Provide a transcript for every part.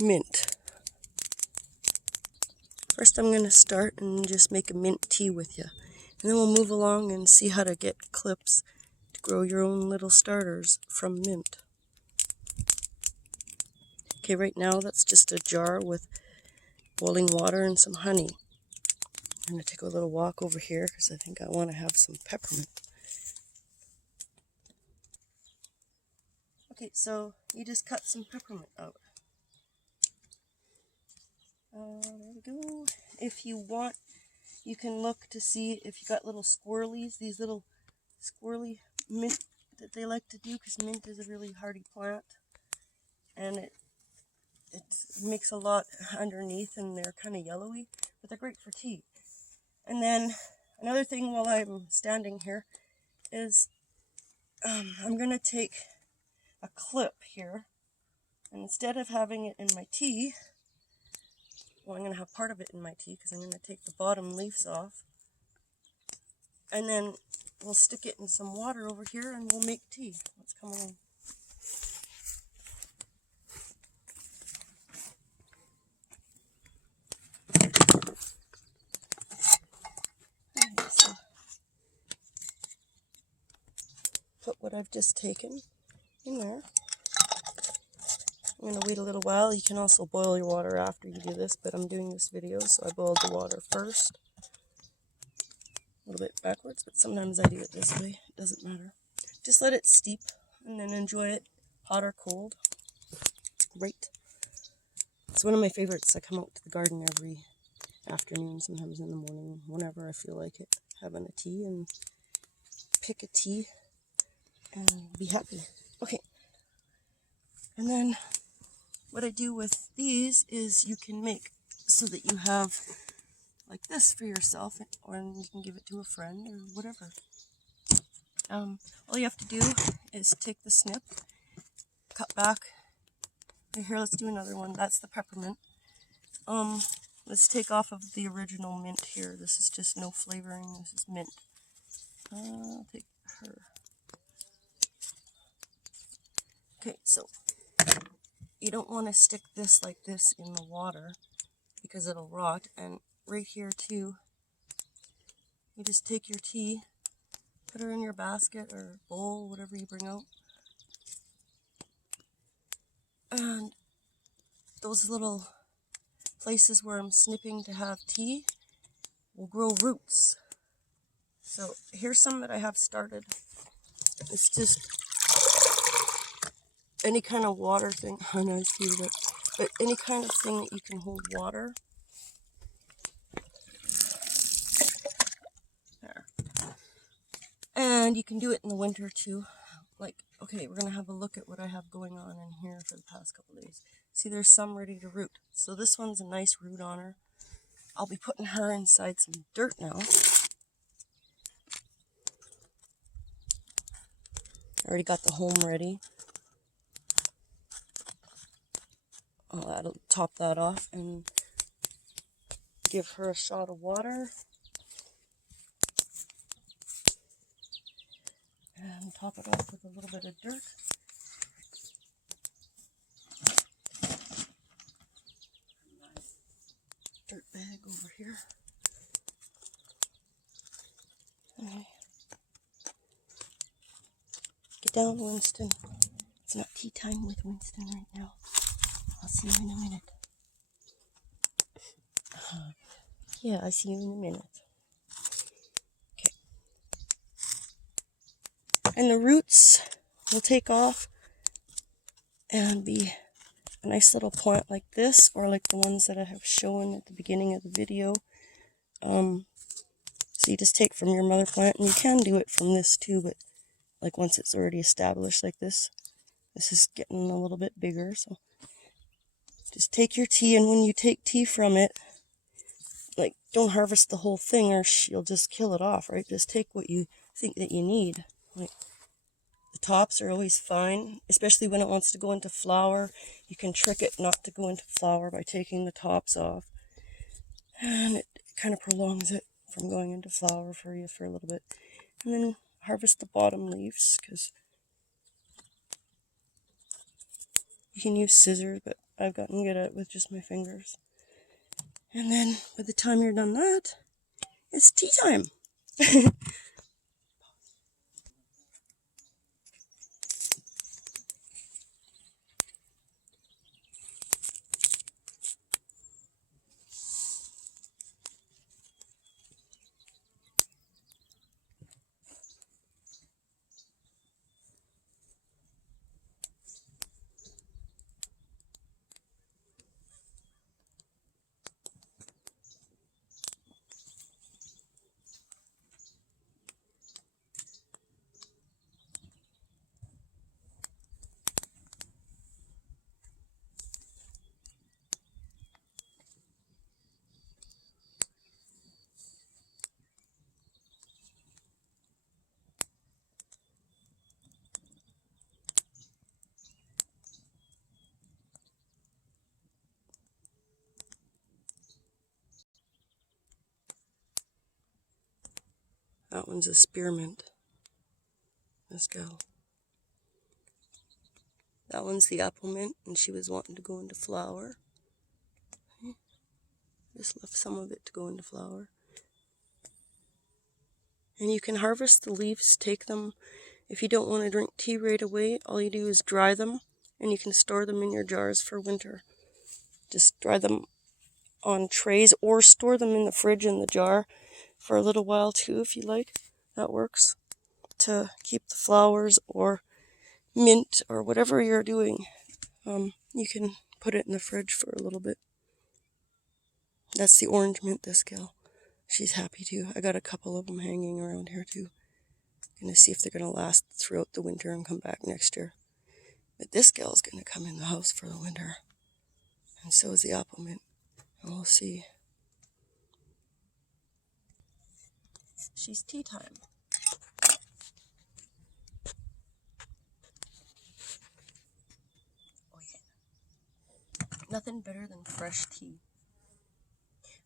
mint. First I'm going to start and just make a mint tea with you. And then we'll move along and see how to get clips to grow your own little starters from mint. Okay, right now that's just a jar with boiling water and some honey. I'm going to take a little walk over here because I think I want to have some peppermint. Okay, so you just cut some peppermint out. There we go. If you want, you can look to see if you got little squirrelies, these little squirrely mint that they like to do, because mint is a really hardy plant and it makes a lot underneath and they're kind of yellowy, but they're great for tea. And then another thing while I'm standing here is I'm going to take a clip here, and instead of having it in my tea, well, I'm going to have part of it in my tea because I'm going to take the bottom leaves off, and then we'll stick it in some water over here and we'll make tea. Let's come along. So put what I've just taken in there. I'm going to wait a little while. You can also boil your water after you do this, but I'm doing this video, so I boiled the water first. A little bit backwards, but sometimes I do it this way. It doesn't matter. Just let it steep and then enjoy it, hot or cold. Great. It's one of my favorites. I come out to the garden every afternoon, sometimes in the morning, whenever I feel like it, having a tea and pick a tea and be happy. Okay. And then what I do with these is you can make so that you have like this for yourself, or you can give it to a friend or whatever. All you have to do is take the snip, cut back. Here, let's do another one. That's the peppermint. Let's take off of the original mint here. This is just no flavoring. This is mint. I'll take her. Okay, so you don't want to stick this like this in the water because it'll rot. And right here too, you just take your tea, put her in your basket or bowl, whatever you bring out. And those little places where I'm snipping to have tea will grow roots. So here's some that I have started. It's just any kind of water thing. I know I see that, but any kind of thing that you can hold water. There. And you can do it in the winter too. Like, okay, we're gonna have a look at what I have going on in here for the past couple of days. See, there's some ready to root. So this one's a nice root on her. I'll be putting her inside some dirt now. I already got the home ready. I'll top that off and give her a shot of water. And top it off with a little bit of dirt. Dirt bag over here. Okay. Get down, Winston. It's not tea time with Winston right now. I'll see you in a minute. Yeah, I'll see you in a minute. Okay. And the roots will take off and be a nice little plant like this, or like the ones that I have shown at the beginning of the video. So you just take from your mother plant, and you can do it from this too, but like once it's already established like this, this is getting a little bit bigger. So just take your tea, and when you take tea from it, like, don't harvest the whole thing or you'll just kill it off, right? Just take what you think that you need. Like, the tops are always fine, especially when it wants to go into flower. You can trick it not to go into flower by taking the tops off. And it kind of prolongs it from going into flower for you for a little bit. And then harvest the bottom leaves, because you can use scissors, but I've gotten good at with just my fingers. And then by the time you're done that, it's tea time. That one's a spearmint. This gal. That one's the apple mint, and she was wanting to go into flower. Just left some of it to go into flower. And you can harvest the leaves, take them. If you don't want to drink tea right away, all you do is dry them, and you can store them in your jars for winter. Just dry them on trays, or store them in the fridge in the jar for a little while too, if you like. That works to keep the flowers or mint or whatever you're doing. You can put it in the fridge for a little bit. That's the orange mint, this gal. She's happy too. I got a couple of them hanging around here too. Gonna see if they're gonna last throughout the winter and come back next year. But this gal's gonna come in the house for the winter. And so is the apple mint. And we'll see. She's tea time. Oh yeah. Nothing better than fresh tea.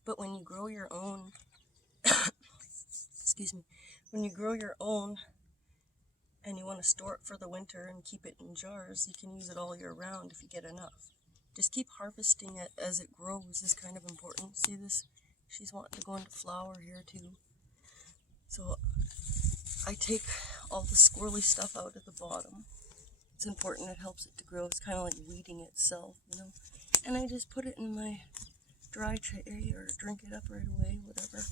But when you grow your own, excuse me, when you grow your own and you want to store it for the winter and keep it in jars, you can use it all year round if you get enough. Just keep harvesting it as it grows is kind of important. See this? She's wanting to go into flower here too. So I take all the squirrely stuff out at the bottom. It's important, it helps it to grow. It's kind of like weeding itself, you know. And I just put it in my dry tray or drink it up right away, whatever.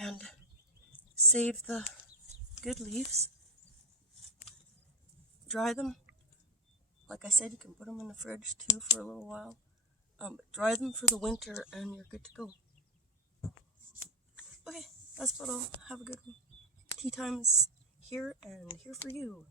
And save the good leaves. Dry them. Like I said, you can put them in the fridge too for a little while. But dry them for the winter and you're good to go. Okay, that's about all. Have a good one. Tea time is here and here for you.